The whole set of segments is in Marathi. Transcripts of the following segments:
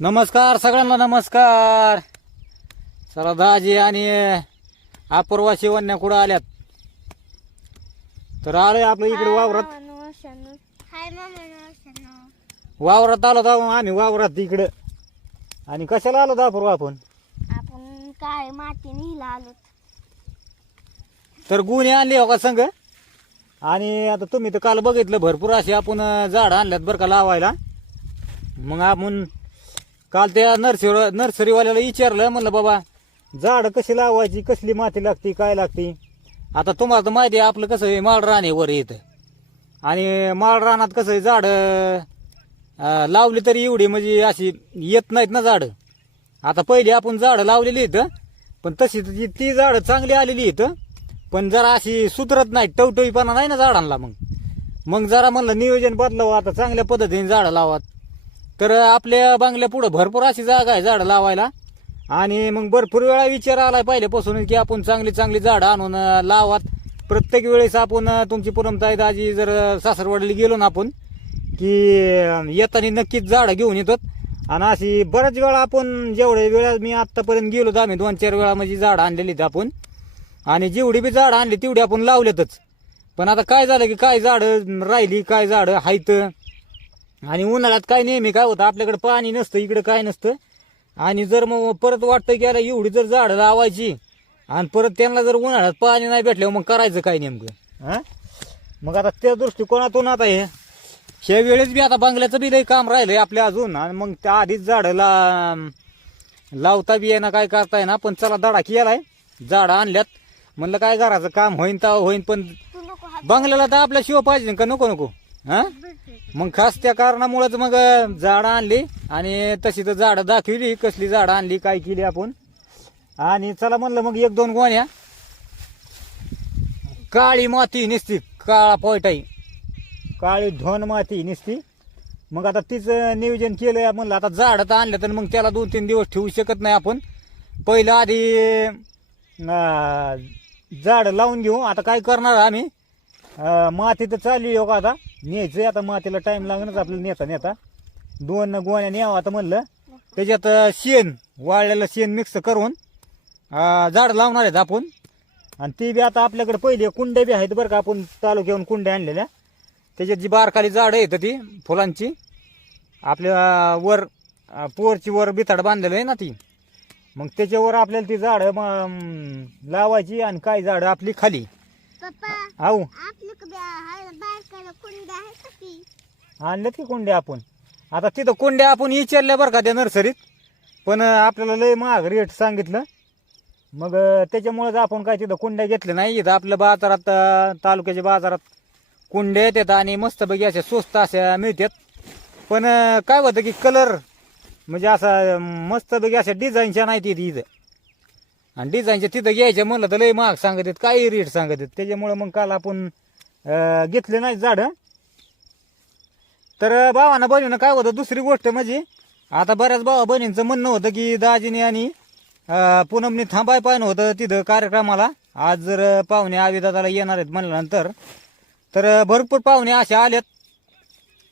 नमस्कार सगळ्यांना नमस्कार. चला दाजी आणि अपूर्वा शिवण्या कुठं आल्यात तर आलोय आपलं इकडे वावरात. वावरात आलो जाऊ आम्ही वावरात इकडं. आणि कशाला आलो अपूर्वा आपण काय माती न्यायला आलो. तर गुन्हे आणले हो का संघ. आणि आता तुम्ही तर काल बघितलं भरपूर असे आपण झाड आणल्यात बरं का लावायला. मग आपण काल त्या नर्सरीवाल्याला विचारलं, म्हणलं बाबा झाड कशी लावायची, कसली माती लागती, काय लागती. आता तुम्हाला तर माहिती आहे आपलं कसं आहे, माळ रान आहे वर येतं. आणि माळ रानात कसं आहे, झाड लावली तरी एवढी म्हणजे अशी येत नाहीत ना झाडं. आता पहिली आपण झाडं लावलेली इथं, पण तशी ती झाडं चांगली आलेली इथं, पण जरा अशी सुधरत नाही, टवटवीपणा नाही ना झाडांना. मग जरा म्हणलं नियोजन बदलावं, आता चांगल्या पद्धतीने झाडं लावात. तर आपल्या बांगल्या पुढं भरपूर अशी जागा आहे झाडं लावायला. आणि मग भरपूर वेळा विचार आलाय पहिल्यापासून की आपण चांगली चांगली झाडं आणून लावात. प्रत्येक वेळेस आपण तुमची पुनमताई दाजी जर सासरवाडीला गेलो ना आपण की येताना नक्कीच झाडं घेऊन येतात. आणि अशी बऱ्याच वेळा आपण जेवढ्या वेळा मी आत्तापर्यंत गेलो तर आम्ही 2-4 वेळा म्हणजे झाडं आणलेली आपण. आणि जेवढी बी झाडं आणली तेवढी आपण लावलेतच. पण आता काय झालं की काय झाडं राहिली, काय झाडं हायत. आणि उन्हाळ्यात काय नेहमी काय होतं, आपल्याकडे पाणी नसतं, इकडे काय नसतं. आणि जर मग परत वाटतं की याला एवढी जर झाडं लावायची आणि परत त्यांना जर उन्हाळ्यात पाणी नाही भेटल्यावर मग करायचं काय नेमकं. हां मग आता त्या दृष्टिकोनातून आता ह्या वेळेस बी आता बांगल्याचं बी लई काम राहिलंय आपल्या अजून. आणि मग त्या आधीच झाडं लावता बी येणं काय करताय ना. पण चला दडा केलाय, झाडं आणल्यात. म्हणलं काय करायचं, काम होईन तर होईन, पण बांगल्याला तर आपल्या शिव पाहिजे का नको नको. हां मग खास त्या कारणामुळेच मग झाडं आणली. आणि तशी तर झाडं दाखवली, कसली झाडं आणली, काय केली आपण. आणि चला म्हणलं मग 1-2 गोण्या काळी माती निसती, काळा पोयटाई, काळी ढोन माती निसती. मग आता तीच नियोजन केलंय. म्हणलं आता झाडं तर आणलं तर मग त्याला 2-3 दिवस ठेवू शकत नाही आपण. पहिलं आधी झाडं लावून घेऊ. आता काय करणार आम्ही, माती तर चालली हो का, आता न्यायचं. आता मातीला टाइम लागणारच आपल्याला नेता नेता. 2 गोण्या न्यावं आता म्हणलं. त्याच्यात शेण, वाळलेलं शेण मिक्स करून झाड लावणार आहेत आपण. आणि ती बी आता आपल्याकडे पहिले कुंड्या बी आहेत बरं का, आपण तालुक्याहून कुंड्या आणलेल्या. त्याच्यात जी बारकाली झाडं येतं ती फुलांची, आपल्या वर पोरची वर बिथाड बांधलेलं आहे ना ती. मग त्याच्यावर आपल्याला ती झाडं लावायची. आणि काय झाडं आपली खाली आऊ आणल्यात की कुंड्या आपण. आता तिथं कुंड्या आपण विचारल्या बरं का त्या नर्सरीत, पण आपल्याला लय महाग रेट सांगितलं. मग त्याच्यामुळेच आपण काय तिथं कुंड्या घेतल्या नाही. इथं आपल्या बाजारात, तालुक्याच्या बाजारात कुंड्या येतात आणि मस्तपैकी अशा स्वस्त अशा मिळतात. पण काय होतं की कलर म्हणजे असा मस्तपैकी अशा डिझाईनच्या नाही तिथे इथं. आणि डिझाईनच्या तिथं घ्यायच्या म्हणलं तर लय महाग सांगत आहेत, काही रेट सांगत आहेत. त्याच्यामुळं मग काल आपण घेतले नाही झाडं. तर भावानं बहिणीनं काय होतं, दुसरी गोष्ट म्हणजे आता बऱ्याच भावा बहिणींचं म्हणणं होतं की दाजीने आणि पूनमने थांबाय पाहिजे होतं तिथं कार्यक्रमाला. आज जर पाहुणे आविदादाला येणार आहेत म्हणल्यानंतर तर भरपूर पाहुणे असे आलेत,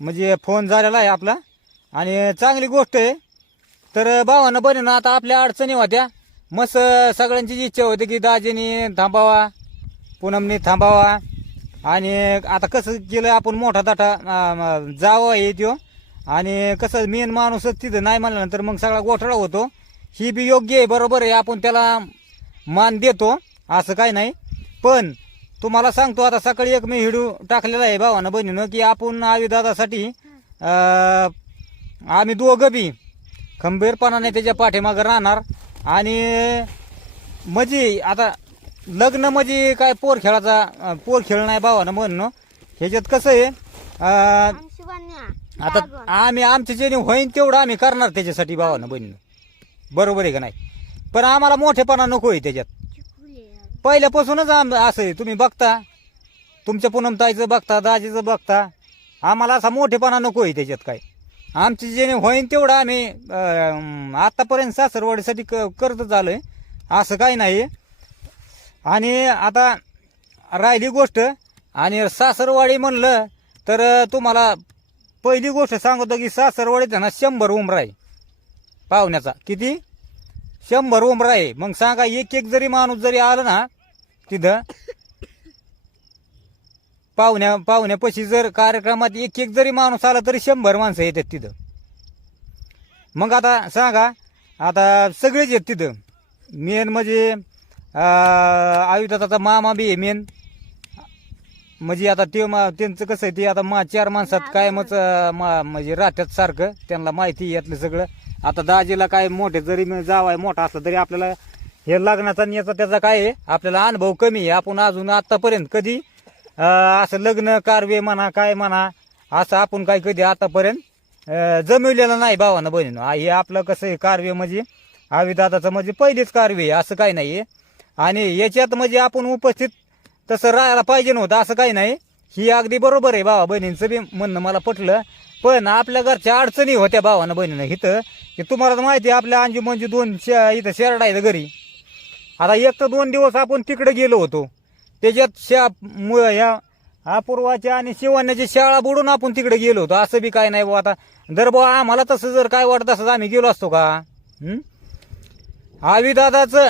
म्हणजे फोन झालेला आहे आपला. आणि चांगली गोष्ट आहे. तर भावानं बहिणीनं आता आपल्या अडचणी होत्या, मस्त सगळ्यांचीच इच्छा होती की दाजीने थांबावा, पूनमने थांबावा. आणि आता कसं केलं आपण, मोठा दाटा जावं आहे त्यो. आणि कसं मेन माणूसच तिथं नाही म्हणल्यानंतर मग सगळा गोठळा होतो. ही बी योग्य आहे, बरोबर आहे, आपण त्याला मान देतो, असं काही नाही. पण तुम्हाला सांगतो, आता सकाळी एक मी व्हिडिओ टाकलेला आहे भावानं बहिणीनं की आपण आविदादासाठी आम्ही दोघं बी खंबीरपणाने त्याच्या पाठीमागं राहणार. आणि म्हणजे आता लग्न म्हणजे काय पोर खेळ नाही भावानं म्हणणं. ह्याच्यात कसं आहे, आता आम्ही आमच्या जेणे होईन तेवढं आम्ही करणार त्याच्यासाठी भावानं बहिणीनं, बरोबर आहे का नाही. पण आम्हाला मोठेपणा नको आहे त्याच्यात. पहिल्यापासूनच असं आहे, तुम्ही बघता, तुमच्या पूनमताईचं बघता, दाजीचं बघता, आम्हाला असा मोठेपणा नको आहे त्याच्यात. काय आमच्या जेणे होईन तेवढं आम्ही आतापर्यंत सासरवाडीसाठी करतच आलोय, असं काही नाही. आणि आता राहिली गोष्ट, आणि सासरवाडी म्हणलं तर तुम्हाला पहिली गोष्ट सांगतो की सासरवाडीत ना 100 उमरा आहे. पाहुण्याचा किती 100 उमरा आहे. मग सांगा एक एक जरी माणूस जरी आला ना तिथं पाहुण्यापाशी जर कार्यक्रमात एक एक जरी माणूस आला तरी 100 माणसं येतात तिथं. मग आता सांगा आता सगळेच आहेत तिथं. मेन म्हणजे आयुधाचा मामा बी आहे मेन. म्हणजे आता ते त्यांचं कसं आहे ते आता 4 माणसात कायमच म्हणजे राहतात सारखं. त्यांना माहिती यातलं सगळं. आता दाजीला काय मोठे जरी जावाय मोठा असला तरी आपल्याला हे लग्नाचा आणि याचा त्याचा काय आहे आपल्याला अनुभव कमी आहे. आपण अजून आतापर्यंत कधी असं लग्न कारवे म्हणा काय म्हणा असं आपण काय कधी आतापर्यंत जमवलेलं नाही भावानं बहिणीनं. हे आपलं कसं आहे कारवे म्हणजे आविदादाचं म्हणजे पहिलेच कारवे असं काही नाही. आणि याच्यात म्हणजे आपण उपस्थित तसं राहायला पाहिजे नव्हतं असं काही नाही. ही अगदी बरोबर आहे भावा बहिणींचं बी म्हणणं मला पटलं. पण आपल्या घरच्या अडचणी होत्या भावानं बहिणीनं इथं की तुम्हाला तर माहिती आहे आपल्या अंजुमंजू 2 इथं शेरडा आहे घरी. आता 1 तर 2 दिवस आपण तिकडे गेलो होतो. त्याच्यात ह्या अपूर्वाच्या आणि शिवण्याची शाळा बुडून आपण तिकडे गेलो होतो. असं बी काय नाही बुवा. आता दर बुवा आम्हाला तसं जर काय वाटत असं आम्ही गेलो असतो का. आविदादाचं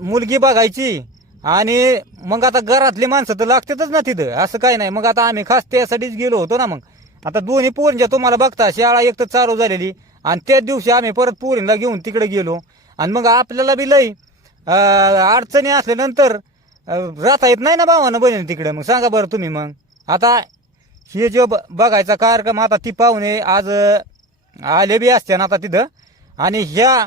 मुलगी बघायची आणि मग आता घरातली माणसं तर लागतातच ना तिथं. असं काय नाही. मग आता आम्ही खास त्यासाठीच गेलो होतो ना. मग आता दोन्ही पोरींच्या तुम्हाला बघता शाळा एक तर चालू झालेली आणि त्याच दिवशी आम्ही परत पोरींना घेऊन तिकडे गेलो. आणि मग आपल्याला बी लई अडचणी असल्यानंतर राहता येत नाही ना भावानं बहिणी तिकडे. मग सांगा बरं तुम्ही. मग आता हे जो बघायचा कार्यक्रम आता ती पाहुणे आज आले बी असते ना आता तिथं. आणि ह्या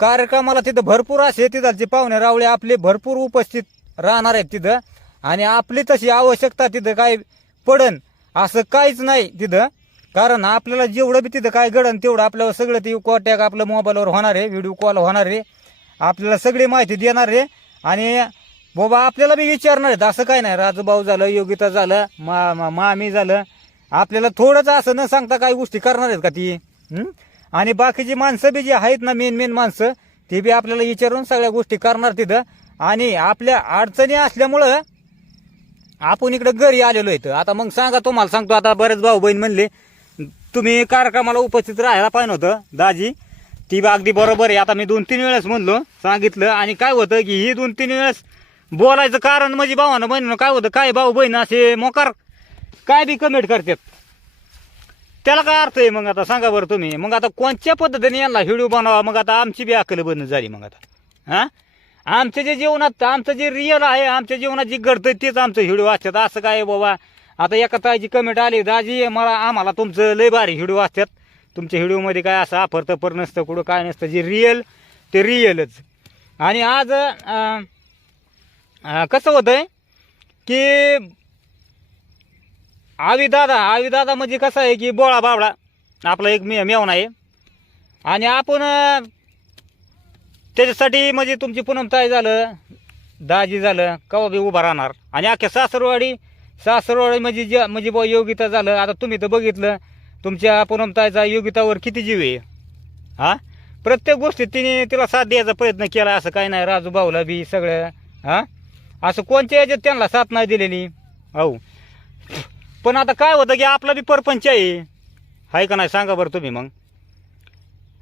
कार्यक्रमाला तिथं भरपूर असे तिथलचे पाहुणे रावळे आपले भरपूर उपस्थित राहणार आहेत तिथं. आणि आपली तशी आवश्यकता तिथं काय पडन असं काहीच नाही तिथं. कारण आपल्याला जेवढं बी तिथं काय घडन तेवढं आपल्याला सगळं ते कॉन्टॅक्ट आपलं मोबाईलवर होणार आहे. व्हिडिओ कॉल होणार आहे. आपल्याला सगळी माहिती देणार आहे. आणि बाबा आपल्याला बी विचारणार आहेत. असं काय नाही. राजूभाऊ झालं योगिता झालं मामी झालं आपल्याला थोडंच असं न सांगता काही गोष्टी करणार आहेत का ती. आणि बाकीची माणसं बी जी आहेत ना मेन माणसं ती बी आपल्याला विचारून सगळ्या गोष्टी करणार तिथं. आणि आपल्या अडचणी असल्यामुळं आपण इकडे घरी आलेलो इथं. आता मग सांगा तुम्हाला सांगतो आता बरेच भाऊ बहीण म्हणले तुम्ही कार्यक्रमाला उपस्थित राहायला पाहिजे होतं दाजी. ती बी अगदी बरोबर आहे. आता मी 2-3 वेळेस म्हणलो सांगितलं. आणि काय होतं की ही 2-3 वेळेस बोलायचं कारण म्हणजे भावानं बहिणीनं काय होतं काय भाऊ बहीण असे मोकार काय बी कमेंट करतात. त्याला काय अर्थ आहे. मग आता सांगा बरं तुम्ही. मग आता कोणत्या पद्धतीने यांना व्हिडिओ बनवा. मग आता आमची बी अक्कल बंद झाली. मग आता आमच्या जे जीवनात आमचं जे रिअल आहे आमच्या जीवनात जे घडतं तेच आमचं व्हिडिओ असतात. असं काय बाबा आता एका ताईची कमेंट आली दाजी आम्हाला तुमचं लय भारी व्हिडिओ असतात. तुमच्या व्हिडिओमध्ये काय असं आफर तफर नसतं कुठं काय नसतं. जे रिअल ते रिअलच. आणि आज कसं होतंय की आविदादा म्हणजे कसं आहे की बोळा बावळा आपला एक मेवणा आहे. आणि आपण त्याच्यासाठी म्हणजे तुमची पूनमताई झालं दाजी झालं कवा बी उभा राहणार. आणि अख्ख्या सासरवाडी म्हणजे बुवा योगिता झालं. आता तुम्ही तर बघितलं तुमच्या पूनमताईचा योगितावर किती जीव आहे. प्रत्येक गोष्टीत तिला साथ द्यायचा प्रयत्न केला. असं काही नाही. राजू भाऊला बी सगळं असं कोणत्या याच्यात त्यांना साथ नाही दिलेली. हो पण आता काय होतं की आपला बी परपंच आहे का नाही सांगा बरं तुम्ही. मग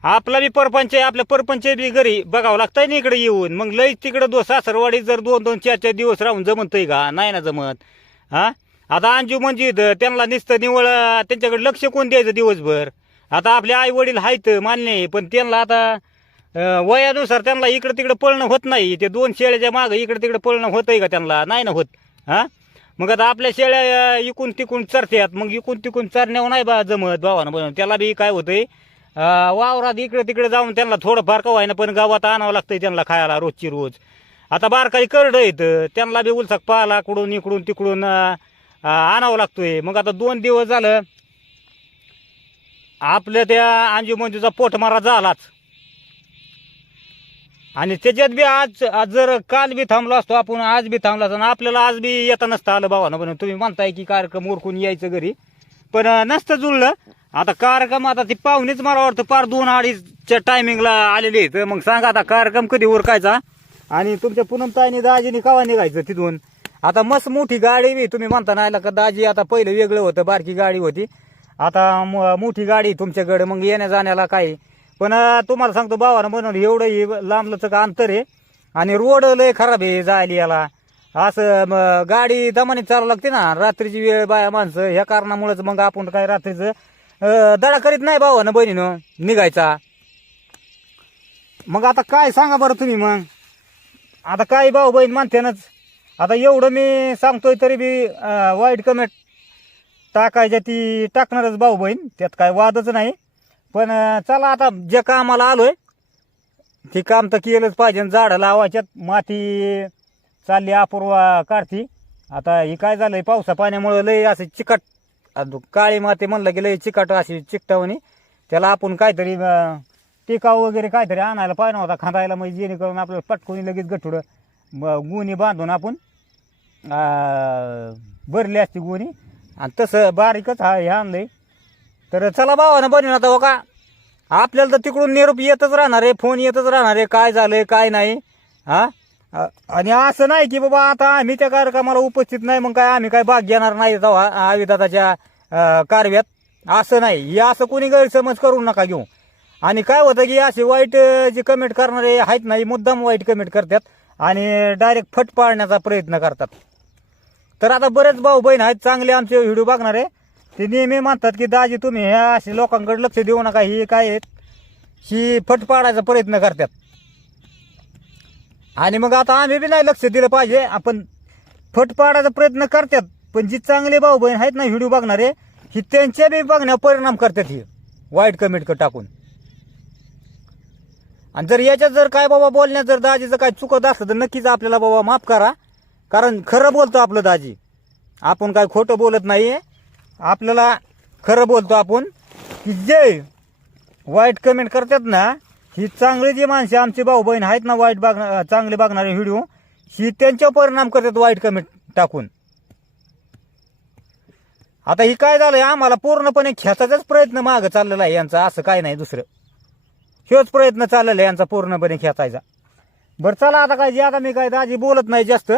आपला बी परपंच आहे. आपल्या परपंच बी घरी बघावं लागतंय ना इकडे येऊन. मग लई तिकडं सासरवाडी जर 2-2, 4-4 दिवस राहून जमतंय का नाही ना जमत. आता अंजू म्हणजे त्यांना नुसतं निवळ त्यांच्याकडे लक्ष कोण द्यायचं दिवसभर. आता आपले आई वडील आहेत मान्य आहे. पण त्यांना आता वयानुसार त्यांना इकडं तिकडं पळणं होत नाही. ते 2 शेळ्याच्या मागं इकडं तिकडं पळणं होतंय का त्यांना नाही ना होत. मग आता आपल्या शेळ्या इकून तिकून चरतात. मग इकून तिकून चरण्यावर नाही बा जमत भावानं बनवून. त्याला बी काय होतंय वावरात इकडे तिकडे जाऊन त्यांना थोडंफार का व्हायना पण गावात आणावं लागतंय त्यांना खायला रोजची रोज. आता बारकाई करडं येतं त्यांना बी उलसाक पाला कुडून इकडून तिकडून आणावं लागतोय. मग आता 2 दिवस झालं आपल्या त्या अंजुमंजूचा पोटमारा झालाच. आणि त्याच्यात बी आज जर काल बी थांबलो असतो आपण आज बी थांबला असतो. आपल्याला आज बी येता नसतं आलं भावानं पण तुम्ही म्हणताय की कार्यक्रम उरकून यायचं घरी पण नसतं जुळलं. आता कार्यक्रम आता ती पाहुणेच मला वाटतं पार 2-2:30च्या टायमिंगला आलेली आहेत. मग सांगा आता कार्यक्रम कधी उरकायचा. आणि तुमच्या पूनमताईने दाजीने कवा निघायचं तिथून. आता मस्त मोठी गाडी बी तुम्ही म्हणता नाही का दाजी. आता पहिलं वेगळं होतं बारकी गाडी होती. आता मोठी गाडी तुमच्याकडे. मग येण्या जाण्याला काय पण तुम्हाला सांगतो भावानं बनवलं एवढं हे लांबलंच का अंतर आहे आणि रोड लय खराब आहे जायला याला. असं गाडी दमाने चालावं लागते ना, रात्रीची वेळ बाया माणसं, ह्या कारणामुळेच मग आपण काय रात्रीचं दडा करीत नाही भावानं बहिणीनं निघायचा. मग आता काय सांगा बरं तुम्ही. मग आता काय भाऊ बहीण मानतेनच. आता एवढं मी सांगतोय तरी बी वाईट कमेंट टाकायच्या ती टाकणारच भाऊ बहीण, त्यात काय वादच नाही. पण चला आता जे कामाला आलोय ते काम तर केलंच पाहिजे. झाडं लावायच्यात, माती चालली अपूर्वा काढती. आता हे काय झालंय पावसा पाण्यामुळं लय असं चिकट, काळी माती म्हणलं की लय चिकट अशी चिकटवणी. त्याला आपण काहीतरी टिकाव वगैरे काहीतरी आणायला पाहिजे होता खांदायला, म्हणजे जेणेकरून आपल्याला पटकून लगेच गठुडं गुणी बांधून आपण भरली असती गुणी. आणि तसं बारीकच हे आणलंय. तर चला भावानं बनवून आता हो का, आपल्याला तर तिकडून निरोप येतच राहणार आहे, फोन येतच राहणार आहे, काय झालंय काय नाही. हा आणि असं नाही की बाबा आता आम्ही त्या कार्यक्रमाला उपस्थित नाही मग काय आम्ही काय भाग घेणार नाही तेव्हा आविदाताच्या कारव्यात, असं नाही. हे असं कोणी गैरसमज करू नका घेऊ. आणि काय होतं की असे वाईट जे कमेंट करणारे आहेत नाही, मुद्दाम वाईट कमेंट करतात आणि डायरेक्ट फट पाडण्याचा प्रयत्न करतात. तर आता बरेच भाऊ बहीण आहेत चांगले आमचे व्हिडिओ बघणारे, ते नेहमी म्हणतात की दाजी तुम्ही ह्या असे लोकांकडे लक्ष देऊ नका, ही काय आहेत ही फट पाडायचा प्रयत्न करतात. आणि मग आता आम्ही बी नाही लक्ष दिलं पाहिजे, आपण फट पाडायचा प्रयत्न करतात. पण जी चांगले भाऊ बहीण आहेत ना व्हिडिओ बघणारे, ही त्यांच्या बी बघण्यावर परिणाम करतात ही वाईट कमेंट टाकून. आणि जर याच्यात जर काय बाबा बोलण्यात जर दाजीचं काय चुकत असलं तर नक्कीच आपल्याला बाबा माफ करा, कारण खरं बोलतो आपलं दाजी, आपण काय खोटं बोलत नाही. आपल्याला खरं बोलतो आपण की जे वाईट कमेंट करतात ना, ही चांगली जी माणसे आमचे भाऊ बहीण आहेत ना वाईट चांगले बघणारे व्हिडिओ, ही त्यांच्यावर परिणाम करतात वाईट कमेंट टाकून. आता ही काय झालंय, आम्हाला पूर्णपणे खेचायचाच प्रयत्न मागं चाललेला आहे यांचा, असं काय नाही दुसरं. हेच प्रयत्न चाललेला आहे यांचा पूर्णपणे खेचायचा. बरं चला आता काय जे आता मी काय दाजी बोलत नाही जास्त.